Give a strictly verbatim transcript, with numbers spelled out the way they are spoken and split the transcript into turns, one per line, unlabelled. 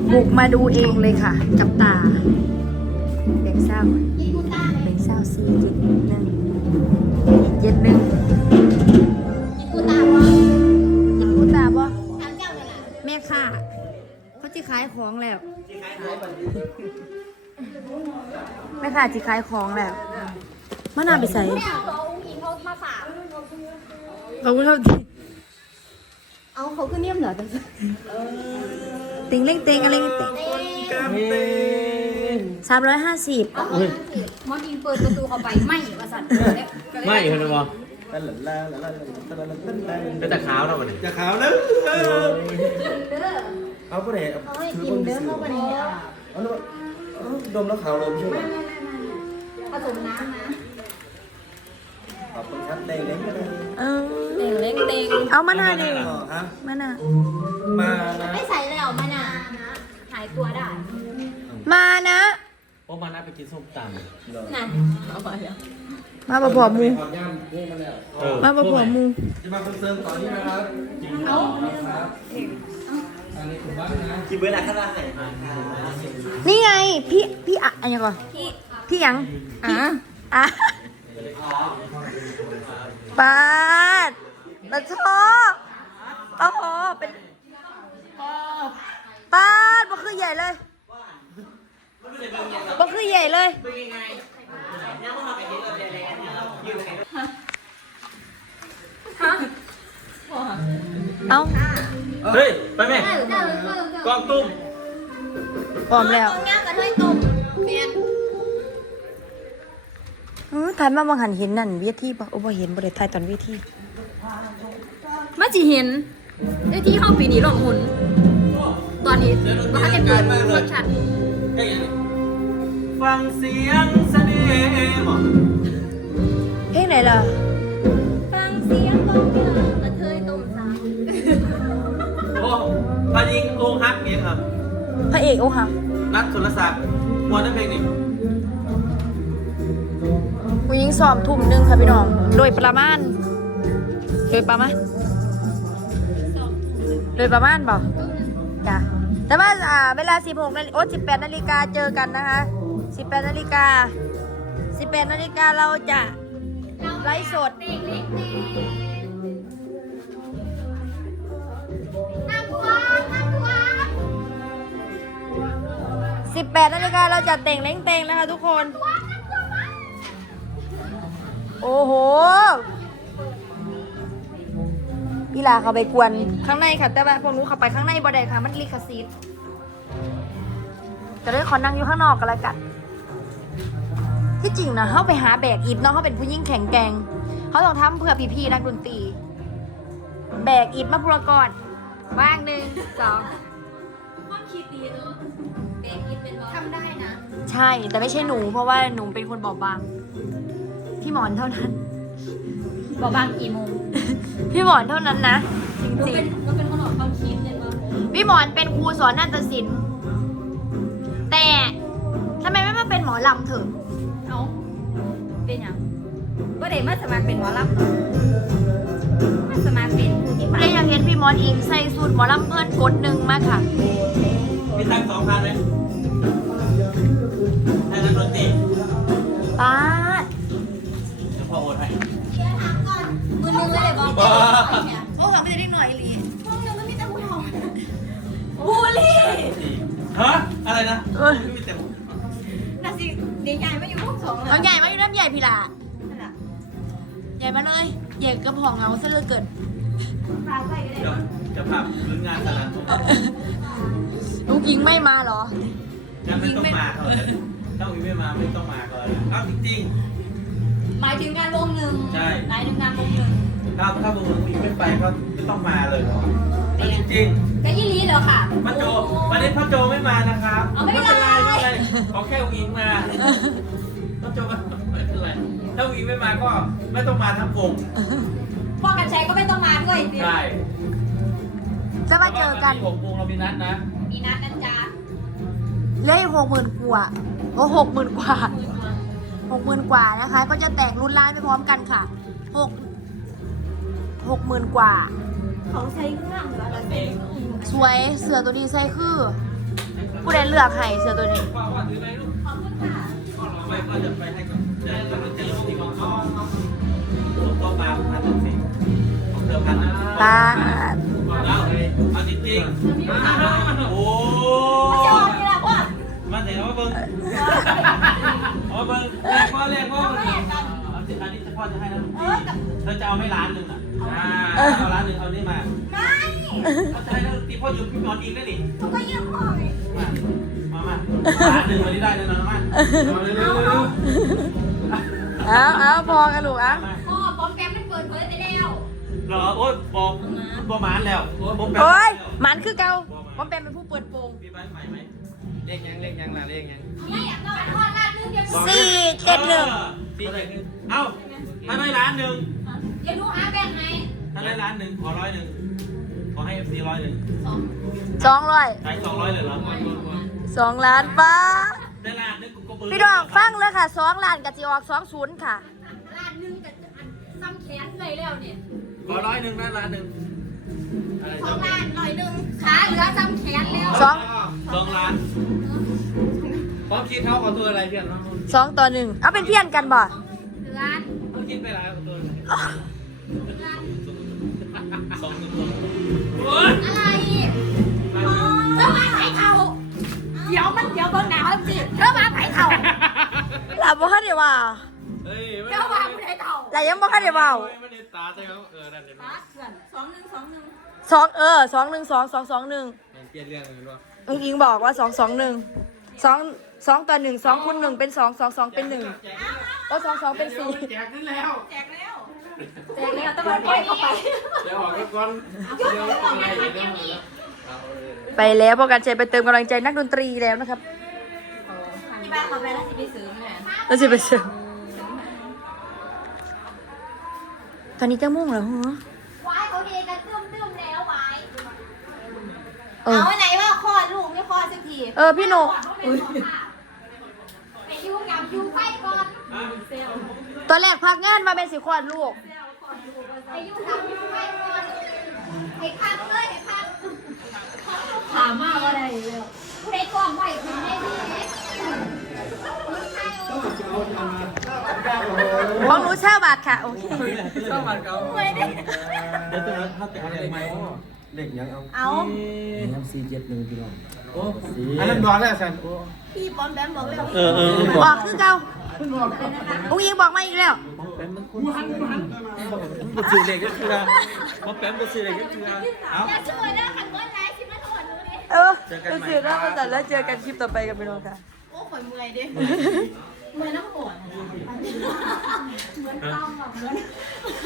บุกมาดูเองเลยค่ะกับตาแบงเศร้าแบงเศร้าซื้อเจ็ดหนึ่งเจ็ดหนึ่งกินกูตาบ่กินกูตาบ่แม่ค่ะเขาจะขายของแล้วแม่ค่ะจะขายของแล้วมะนาวไปใส่เขาก็ชอบเอาเขาก็เนียมเหรอติงเล่งเต็งอะไรเล่งเต็งสามร้อยห้าสิบมอสอิงเปิดประตูเข้าไปไม่กระสัน
ไม่คนละบอเป็นตะขาวเนาะมัน
จะขาวนะเอาไปไหนถือคนไปซื้อเอาแล้วดมแล้วขาวลมใช่ไหม
ผสมน้ำนะ
ขอบคุณครับเด้งเล้งก็ได้
เออเด้งเล้งเด้งเอามะนาวดิมะนาว
มานะ
ไม่ใส่แล้วมะนาวหายตัวได้มานะ
เพราะมานะไปกินส้มตำ
นั่นเอาไปแล้วมาประกอบมูมาประกอบมู
จะมาคอนเสิร์ตตอนนี้นะครับ
เอา
กินเวลาขนาดไหน
นี่ไงพี่พี่อะอะไรก่อนพี่พี่ยังอ่ะอ่ะปาดตะชอบโอ้โหเป็นปาดมันคือใหญ่เลยมันคือใหญ่เลยเอา
เฮ้ยไปไหมกองตุ้ม
พร้อมแล้วถ่ายมาบางหันเห็นนั่นเวทีป่ะโอ้บ่เห็นบ่ได้ถ่ายตอนเวทีมาจีเห็นเวทีห้องปีนี้หลงหุ่นตอนนี้มาให้เปิดรถชัด
ฟังเสียงเสน่ห์
เพลงไหนล่ะฟังเสียงกองเรือตะเทยต้มสาว
โอ้พายิงโองฮักเนี่ยครับ
พระเอกโอ้ค่ะ
นัทสุรศักดิ์มวนนั่นเพลงนี่
ผู้หญิงสอบทุ่มหนึ่งค่ะพี่น้องโดยประมาณโดยประมาณโดยประมาณเปล่าจ้ะแต่ว่าอ่าเวลาสิบหกนาฬิกาโอ้สิบแปดนาฬิกาเจอกันนะคะสิบแปดนาฬิกาสิบแปดนาฬิกาเราจะไลฟ์สดสิบแปดนาฬิกาเราจะเต่งเล้งเต่งนะคะทุกคนโอ้โหพี่ลาเขาไปกวนข้างในค่ะแต่ว่าพวกนู้นเขาไปข้างในบ่ได้ค่ะมันลิขสิทธิ์จะได้ขอนั่งอยู่ข้างนอกกันละกันที่จริงนะเขาไปหาแบกอิฐเนาะเขาเป็นผู้ยิ่งแข็งแกร่งเขาต้องทำเพื่อพี่ๆนักดนตรีแบกอิฐมาพูละก่อนว่างหนึ่งสองความคิดดีเนาะแบกอิฐเป็นทำได้นะใช่แต่ไม่ใช่หนูเพราะว่าหนูเป็นคนบอบบางพี่หมอนเท่านั้นบอบบางกี่โมงพี่หมอนเท่านั้นนะจริงๆมันเป็นคนออกความคิดเลยว่าพี่หมอนเป็นครูสอนนาฏศิลป์แต่ทำไมไม่มาเป็นหมอลำเถอะเอาเป็นยังก็เด็กมาสมัครเป็นหมอลำมาสมัครเป็นครูที่บ้านเลยอยากเห็นพี่หมอนอิงใส่สูตรหมอลำเพื่อนกดหนึ่งมาค่ะ
มีตังสองพันไหมให้นักดนตรี
ป้า
จะพอโอนให้
เชียร์ถามก่อนมือนึงเลยบอกโอ้โหไม่ได้เล็กหน่อยลีห้องนึงไม่มีแต่ผู้ทองบูลี่
ฮะอะไรนะไม่มีแต่
น่าสิเดี๋ยวใหญ่มาอยู่ห้องสองเลยเอาใหญ่มาอยู่น้ำใหญ่พี่ละใหญ่มาเลยใหญ่กระเพาะเงาซะเลยเกิน
จะพาพื้นงานสาร
ลูกยิงไม่มาหรอ
ยังไม่ต้องมาเขาเลยถ้าวิไม่มาไม่ต้องมาก่อนเอาจริง
ๆหมายถึงงานวงหนึ่ง
ใช่
หมายถึงงานวงหนึ่ง
ถ้าถ้าวงหนึ่งวิไม่ไปก็ไม่ต้องมาเลยหรอจริง
ๆก็ยี่ลีเหรอค่ะ
พ่อโจวันนี้พ่อโจไม่มานะครับ
ไม่เป็นไร
ไม่เป็นไรขอแค่วิงมาพ่อโจไม่เป็นไรถ้าวิงไม่มาก็ไม่ต้องมาทั้งวง
พ่อกันชัยก็ไม่ต้องมาด้วย
ใช่
จะมาเจอกัน
หกโมงเรามีนัดนะ
มีนัดนะจ๊ะเลขหกหมื่นกว่าโอ้หกหมื่นกว่าหกหมื่นกว่านะคะก็จะแตกรุ่นล้านไปพร้อมกันค่ะหกหกหมื่นกว่าของใช้เครื่องหรืออะไรสวยเสือตัวนี้ใส่คือลือกให้เสื้อตัวนี้
พ่อพ่อถือไปลูกขอบคุณค่ะพ่อรอไปก็จะไปให้กับจะจะจะลงที่ของน้องลงโต๊ะมาพันหนึ่งสิของเธอพันนะ
ตา
เอาเอาจริงๆโอ้มาเดี๋ยวมาเบิ้งมาเบิ้งแรกพ่อแรกพ่ออันนี้พ่อจะให้นะลูกพี่เธอจะเอาไม่ล้านหนึ่งอ่ะเอาล้านหนึ่งเอานี่มาไม่เขาจะให้นะลูกพี่พ่อยืมพี่นอนอีกได้ดิเขาก็ยืมพ่อไงมามาล้านหนึ่งวันนี้ได้แน่นอนมาเร็วเร็ว
เอาเอาพอกันลูกอ่ะ
พ่อปอมแปมมันเปิดเผยไปแล้ว
เหรอโอ๊ยบอกบอกมานแล้วโอ๊ยบอกแป๊บ
โอ้ยหมันคือเก่าผมเป็นเป็นผู้เปิดโปง
พี่บ้านใหม่ไหมเลขยังเลขยังล่ะเลขยัง
ไม่อยากนอนทอดราดนึงเดียว
สี่เจ็ดหนึ่ง
สี่เจ็ดหนึ่งเอ้าถ้าได้ล้านหนึ่ง
เดี๋ยวดูหาแบ่งให้
ถ้าได้ล้านหนึ่งขอร้อยหนึ่งขอให้เอฟซีร้อยหนึ่ง
สอง
สองร้อย
ใช้สองร้อยเลยเหรอ
สองล้านป้า
ได้ล้านหนึงกูก็เบิร์
พี่ดอกฟังเลยค่ะสองล้านกับจีออกสองศูนย์ค่ะ
ราดนึงกับซ้ำแขนเลยแล้วเนี่ย
ขอร้อยหนึ่งได้ล้านหนึ่ง
สองล้านหน่อยนึงขาเหลือซ้ำแขนแล้ว
สอง
สองล้านพร้อมคิดเท่ากับตัวอะไรเพื่อนน้อง
สองต่อหนึ่งเอาเป็นเพี้ยนกันบ่
ล้าน
ต้องคิดไปแล้วกับตัว
ล้าน
สองหนึ่งสอง
อะไรเธอมาไผ่เท่าเดี๋ยวมันเดี๋ยวเบิ่งหนาวสิเธอมาไผ่เท่า
หลับบ่คันได้ว่า
เฮ้ย
เธอมาไผ่เท่า
หลับยังบ่คันได้ว่า
ไม่ได้ตาใช่ไหมเออนั่นเอง
สองหนึ่งสองหนึ่ง
สองเออสองหนึ่งสองสองสองหนึ่ง
เปลี่ยนเรื่องเลยว่า
อุ้งอิงบอกว่าสองสองหนึ่งสองสองต่อหนึ่งสองคูณหนึ่งเป็นสองสองสองเป็นหนึ่งก็สองสองเป็นสี่
แจกขึ้นแล้ว
แจกแล้ว
แจกแล้วต้องปล่อยเข้าไป
เดี๋ยวออกไปก่อน
ยกเดี๋ยวออกมาเดี๋ยวนี้
ไปแล้วพอกันใจไปเติมกำลังใจนักดนตรีแล้วนะครับ
ที่บ้านเขาไปแล้วสิไปซื้อไง
แล้วสิไปเสิร์ฟตอนนี้จะมุ่งเหรอฮะ
วายเขาเฮกันตึ้มตึ้มแล้ววาย
เออ
เอาไหนว่าคลอดลูกไม่คลอดสักที
เออพี่โน
ไปยูกับยูไฟก่อน
ตอนแรกพักงานมาเป็นสิควอนลูก
ไปยูกับยูไฟก่อนให้พักเลยให้พัก
ถามมาว่าได้แล้ว
ผู้ใดกล่องไหวคุณได้ดีไหม
ของหนูเช่าบาทค่ะ โอเค
ต้องมาเก่า
ไม่ได้
เดี๋ยวตัวนั้นถ้าแต่อะไรไหม
เด็กยังเอา
เอา
ยังสี่เจ็ดหนึ่งพี่น้อง
โอ้อันนั้นบอลแล้วสัน
พี่ปอมแบมบอกเลย
เออเออ
บอกคือเก่าอุ้งยิงบอกมาอีกแล้ว
แปมมันคุณมันมันมันสื่อเด็กก็คือมันแปมมันสื่อเด็กก็คือเอา
อย่าช่วยนะขันก้อนไลฟ์ชิมาถอดหนูดิ
เออเป็นสื่อแล้วแต่แล้วเจอกันคลิปต่อไปกันไปน้องค่ะ
โอ้ข่อยเมื่อยดิเมื่อยน้ำปวดเหมือนต้องแบบเหมือน